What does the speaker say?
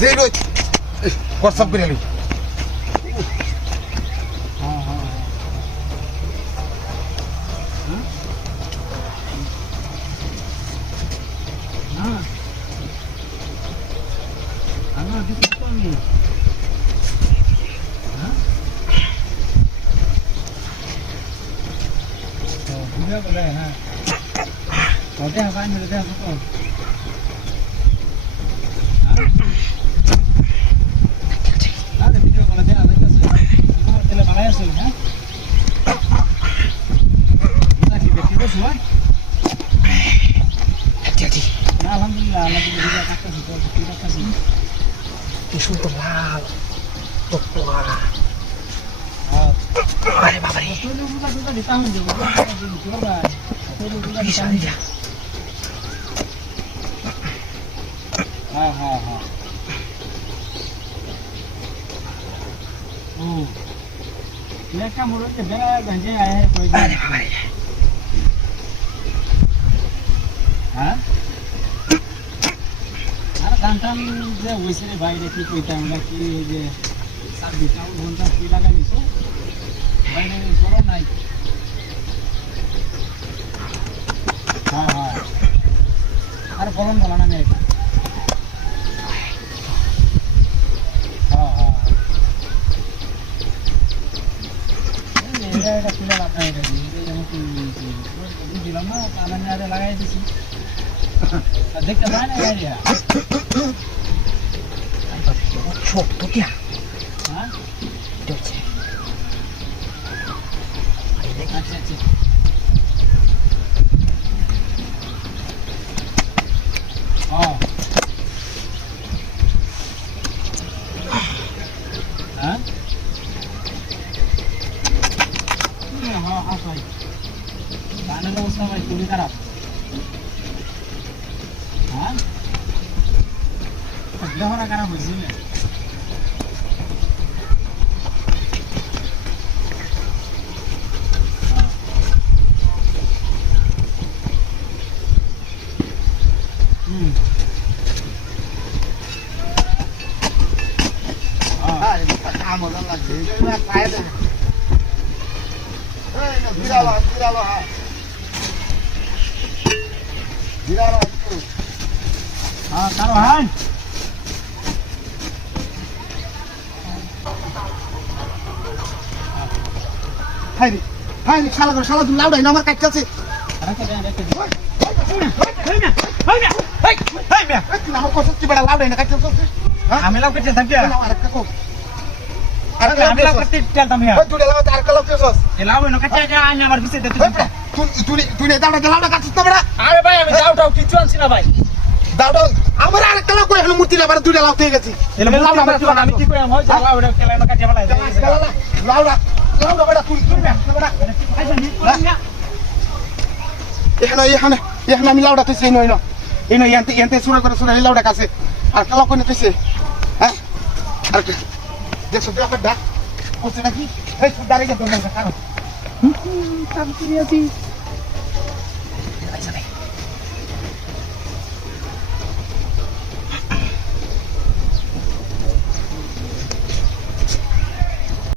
যে লই WhatsApp করে লই Tisu terlalu Wah Aduh bapak nih Bisa aja Lihat kamu udah bela ganja ya Hah? Gantan যে ওইসরে বাইরে কি কইতাম নাকি যে সার বিটাও ঘন্টা কি লাগাইছো বাইরে করো নাই হ্যাঁ আর ফলন ভালো না এটা এটা কিলা লাগাই এটা যেমন কি দিলাম না কানানি আরে লাগাই দিছি দেখতে পায় না এরিয়া ছোট তো কি হ্যাঁ দেখছে আচ্ছা হ্যাঁ ভাই গানের অবস্থা ভাই খুবই খারাপ হ্যাঁ দেহরা খারাপ হয়েছে মজা লাগছে বিরালো কারো হান হাই শালা তুমি লাউডাই না আমার কাটছে আমি লাউ কেটে থাকি আমি লাউ কেটে চলতাম এ লাউ ন কেটে যা আইনা আমার বিছে দিতে তুই লাউডা কাটছিস না বড়া আরে ভাই আমি লাউটাও কিছু আনছি না ভাই দাউডা আমার আরেকটা লাউ কই হলো মূর্তি না দুইটা লাউ থেকে গেছি আমি কি কইম হয় লাউডা কেলাই না কাটে বলাই লাউডা বড়া তুই বড়া এখানে আমি লাউডা তুই সেই নই না এই নই এনতে সুরে করে লাউডা কাছে আর কালো কোনে তুইছে হ্যাঁ আর দেখছো ব্যাপারটা বলছে নাকি এই দাঁড়িয়ে গেছে কারণ